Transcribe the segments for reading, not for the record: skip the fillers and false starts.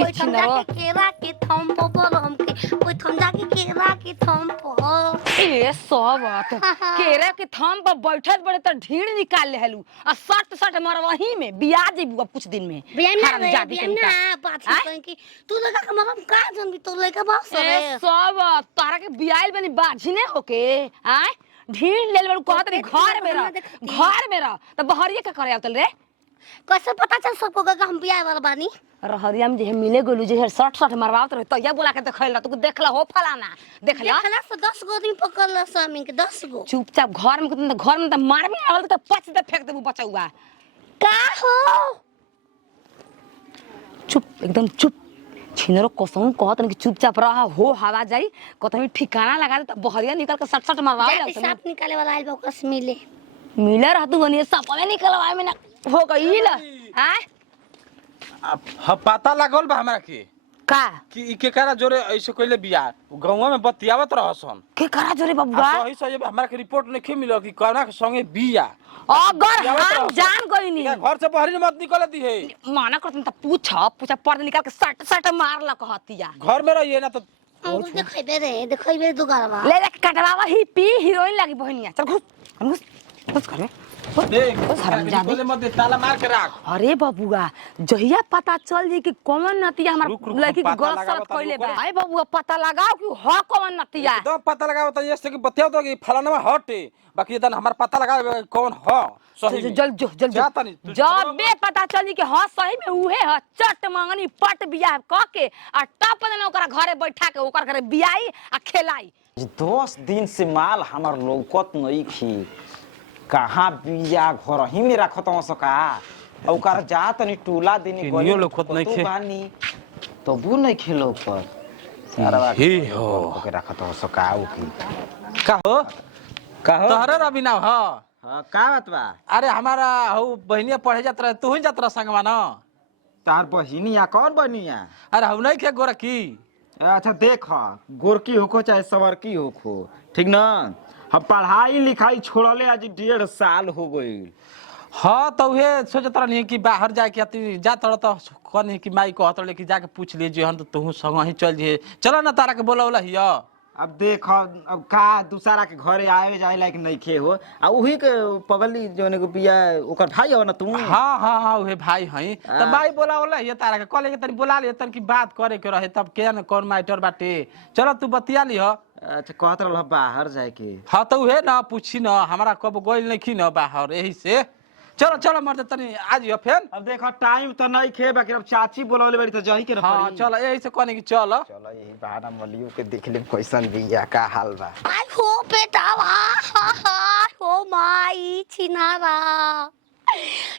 कोई समझा के केरा के थम पर हमके कोई समझा के केरा के थम पर ए सब बात केरा के थम पर बैठत बड़े त ढीड़ निकाल ले हलू आ सट सट मरवही में बिया जेबू कुछ दिन में ना बात कहीं कि तू लगा के मरम का जन भी तो लगा बस ए सब तारा के बियाइल बनी बाजी ने होके आय ढीड़ ले बड़ू कहत रे घर में रह त बहरिए का करे आवतल रे कैसे पता चल सबको का हम बियाह वाला बानी रहरिया में जे मिले गोलू जे सट सट मरवावत रहे तैया बोला के देखैला तू देखला हो फलाना देखला से 10 गो दिन पकड़ ल स्वामी के 10 गो चुपचाप घर में त मार में आवल त पच दे फेंक देबू बचौआ का हो चुप एकदम चुप छिनरो कसम कहत कि चुपचाप रह हो हवा जाई कतमी ठिकाना लगा दे त बहरिया निकल के सट सट मरवावे जाते सांप निकाले वाला आइल बकस मिले रहतू बनिए सपवे निकलवाए में ना हो गइल हैं अब पता लागल बा हमरा के का कि ई के करा जोरे ऐसे कइले बिया गांव में बतियावत रहसन के करा जोरे बबुआ सही सही हमरा के रिपोर्ट नहीं मिलो कि कोना के संगे बिया अगर हम जान गइनी घर से बाहर मत निकल दी है माना करतन त पूछा पर्दा निकाल के सट सट मार ल कहतिया घर में रहिए ना तो देखैबे दुगारवा ले ले कटवावा ही पी हीरोइन लागी बहनिया चल घुस घर में देख खोले मत दे ताला मार के रख अरे बबुआ जहिया पता चल जी कि कौन नतिया हमर लड़की के गलत सलत कइले बा भाई बबुआ पता लगाओ कि ह कौन नतिया एकदम पता लगाओ त ऐसे कि बतियाओ तो कि फलाना में हटे बाकी तन हमार पता लगा कौन ह सही जल जाता नहीं जब बे पता चल जी कि हां सही में उहे ह चट मंगनी पट बियाह क के आ टप देना ओकरा घरे बैठा के ओकर घरे बियाई आ खेलाई 10 दिन से माल हमार लौकत नहीं खी कहाँ बिया घर ही में रखत हो सका ओकर जात नहीं टूला देनी गलियो लौकत नहीं खे बानी तबू नहीं खेलो पर सारा ही हो के रखत हो सका ओ की का हो तोहरे रबिना ह हां का बात बा अरे हमारा हो बहनिया पढ़े जात रहे तू ही जात रह संगवा ना तार बहिनिया कौन बनिया अरे हम नहीं खे गोरा की अच्छा देख गोरकी होको चाहे सवरकी होको ठीक ना हम पढ़ाई लिखाई छोड़ले आज 1.5 साल हो गई हाँ तो उहे सोचत रहनी कि बाहर जाए के जात रह तो कहनी कि माई कहत रहे कि जाके पूछ लीजिए हम तो तू संग ही चल जे चलो ना तारा के बोला हिया अब देख अब का दूसरा के घरे आए जाए लायक नहीं खे हो आ उही के पगली जोने को बिया ओकर भाई हो ना तू हां हां हां उहे भाई हई त भाई बोला ये तारा के कॉलेज के तनी बुला ले तन की बात करे के रहे तब के न कौन माइटर बाटे चलो तू बतिया ली ह अच्छा कहत रह बाहर जाए के हां तो उहे ना पूछी ना हमरा कब गोइल नहीं खी ना बाहर यही से चलो चलो मर तनी आज यो फेन अब देखो टाइम तो नहीं खे बाकी अब चाची बोलावले बड़ी तो जही के ना हां चलो यही से कहनी कि चलो चलो यही बहाना मलियो के देख ले कैसन बिया का हाल बा आई हो बेटावा हो माई छिनारा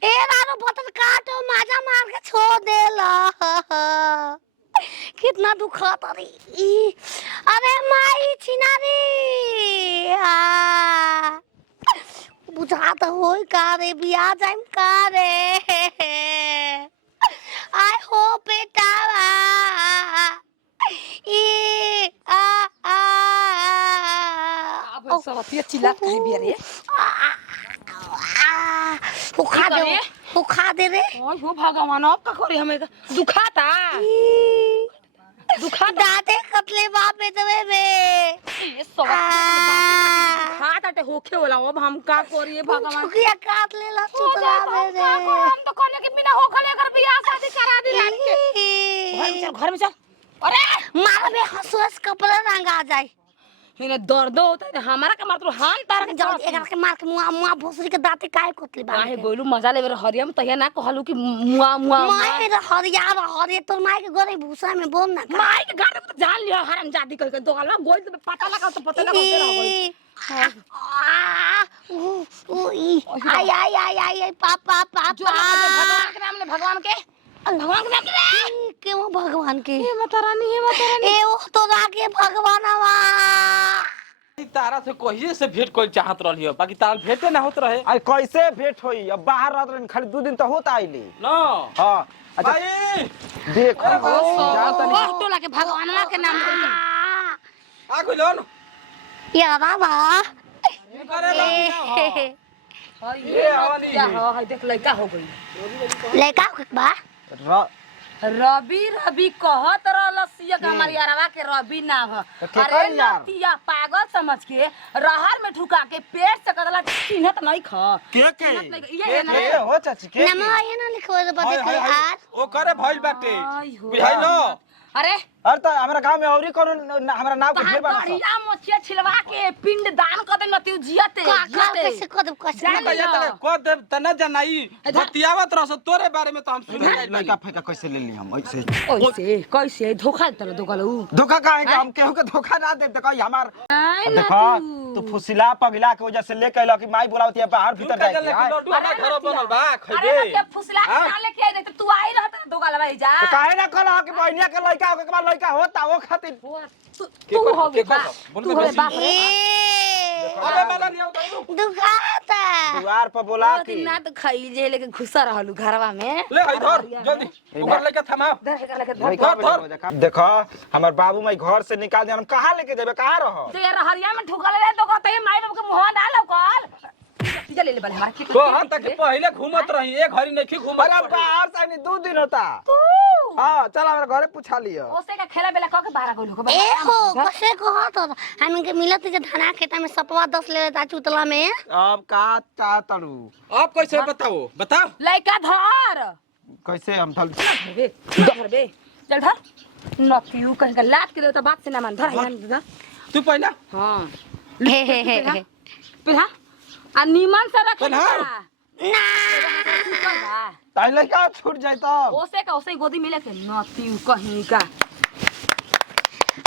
ए रानो बोतल काटो माजा मार के छोड़ देला कितना दुखत रही अरे माई छिनारी बुझात होई का रे बिया जाइम का रे आई हो बेटावा ई अब सब चिल्ला कहीं बिया रे खा दे रे ओए हो भगवान अब का करे हमें दुखाता दाते कतले बापे तवे में ये सब खाता होखे होला अब हम का करिए भगवान छुकिया काट लेला चुतला में रे हम तो कहले कि बिना होखले कर बियाह शादी करा दी लान के घर में चल अरे मार में हंसुस कपड़ा रंगा जाए इने दर्द होता है हमारा के मार तो हां तार के जाओ एकरा के मार के मुआ भोसरी के दाते काहे कोतले बा काहे गोलू मजा लेबे हरिया में तहिया ना कहलू कि मुआ माय रे हरिया तोर माय के गोरे भूसा में बोल ना माय के गाड़ी में जान लिया हराम जादी कह के दोगलवा गोल तो पता लगा तो पता लगा दे रह गई आई पापा भगवान के नाम ले भगवान के क्यों भगवान के हे माता रानी ए ओ तो रागे भगवानवा तारा से कहिए से भेंट कोई चाहत रहली हो बाकी तार भेंटे ना होत रहे अरे कैसे भेंट होई अब बाहर रहत रहे खाली 2 दिन तो होत आइली ना हां अच्छा भाई देख बस टोला के भगवानवा के नाम आ गइल न या बाबा करे ये आवानी हां देख लड़का हो गई लड़का के बा रवि रवि कहत रहलसिया कि हमारी यारवा के रवि ना ह तो केकर यार? नतिया पागल समझ के रहर में ठुका के पेट से कदला चिन्हत नहीं ख के ये ना के हो चाची के नमो ये ना लिखो दे बदे के यार ओ करे भइल बाटे आई हो। बुझाइलो अरे अरे तो हमरा गांव में औरी कोनो हमरा नाम के तहां ढेर बना बढ़िया मोचिया छिलवा के पिंड दान कर दे नतिउ जियते का कैसे कद कैसे जान कहिया तक को दे तना जनाई बतियावत रहस तोरे बारे में तो हम सुन जाई लड़का फेंका कैसे ले ली हम ऐसे ओइसे कैसे धोखा तले दोगलऊ धोखा काहे का हम केहू के धोखा ना दे देखो हमार नहीं ना देखो तू फुसिला पगला के वजह से ले कहला कि माई बोलावती है बाहर भीतर जाए के आय। लड्डू हमार घर बनल बा अरे खइबे नतिया फुसला के ना लेके आई तो तू आई रहत दोगलवा जा तो काहे ना कहला कि बहनिया के लड़का हो के बाद लड़का होता वो खातिर तू हो के बा बोल तू दे हो बेसी। बाप रे अबे मला नहीं आओ दुखाता द्वार पर बोला और कि दिन ना तो खाई जे लेके घुसा रहलू घरवा में ले आई धर जल्दी ऊपर लेके थमा देखो हमार बाबू माई घर से निकाल दे हम कहां लेके जेबे कहां रहो तो यार हरिया में ठुकल रहे तो कहते माई बाप के मुंह ना लौकल तीजा ले ले बल हमार तो हां तक पहले घूमत रही एक हरी नहीं घूमत अरे बाहर से नहीं 2 दिन होता तू हां चल हमारे घरे पूछा लियो ओसे का खेला बेला क के बाहर गोलू को ए हो कैसे कहत हो हम के मिलत जे धना खेता में सपवा 10 ले लेता चुतला में अब का चाहतड़ू अब कैसे बताओ बताओ लइका धर कैसे हम थल धर बे चल धर नतियू कहीं का लात के दे तो बात से ना मान धर यहाँ तू पहला हां हे हे हे पिला आ नीमन से रख कन्हा? ना ताइले का छूट जाए तो ओसे का ओसे गोदी मिले के नतियू कहीं का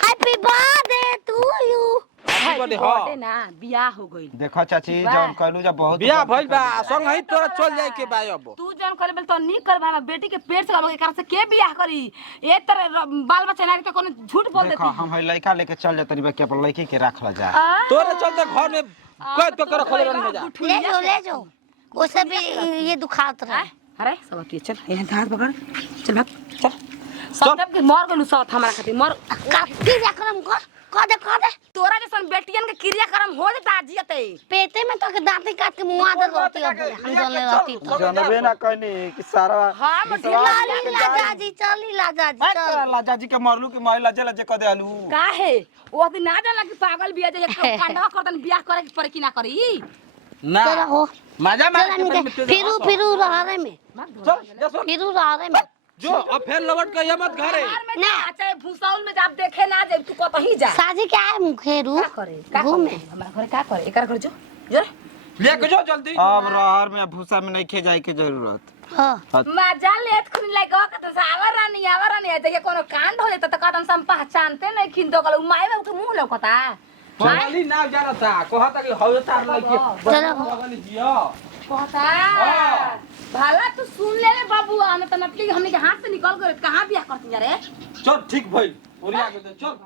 happy birthday to you happy birthday हां बर्थडे ना बियाह हो गई देखो चाची जब कहलू जब बहुत बियाह भइल बा संग ही तोरा चल जाए के बा अब तू जन करे बेल तो नहीं कर भाई बेटी के पेट से गालो के कारण से के बियाह करी ए तरह बाल बच्चा नारी तो कोनो झूठ बोल देखो देती हम है लड़का लेके चल जाते नहीं के अपन लड़की के रख ल जा तोरे चलते घर में कैद के रखल रहने जा ले जाओ उसे भी ये दुखात रहा अरे सब तू चल यहाँ हाथ पकड़ चल भाग चल सब के मर गलू सब हमारा खातिर मर काफी व्याकरण कर दे तोरा जैसन बेटियन के क्रियाक्रम हो जाता जियते पेटे में तो के दांत काट के मुआ दे रहती हम जल रहती तो जानबे ना कहनी कि सारा हां लाली लाजा जी चली लाजा जी चल लाजा जी के मरलू कि महिला जे लजे क देलू काहे वो दिन ना जानला कि पागल बिया जे कांडवा करतन बियाह करे के पर कि ना करी ना चल हो मजा मार चल के हमके फिरू रहा में चल जा सुन फिरू रहा में जो अब फिर लौट के ये मत घरे ना चाहे भूसाउल में जाब देखे ना जे तू कतही जा साजी क्या है मुखेरू का करे घूमे हमारा घरे का करे एकर घर जो जो लेके जो जल्दी अब रहर में भूसा में नहीं खे जाए के जरूरत हां मजा लेत खुन लगा के तो आवर रानी देखिए कोनो कांड हो जाता त कदम सम पहचानते नहीं खिन दो गल माई बाबू के मुंह लौकता पहली ना जाना था कहता कि हवे तार लगे चलो लगन जियो कहता भाला तू सुन ले रे बाबू आने त नटली हमने के हाथ से निकल गए कहां बियाह करती जा रे चल ठीक भइल ओरिया के चल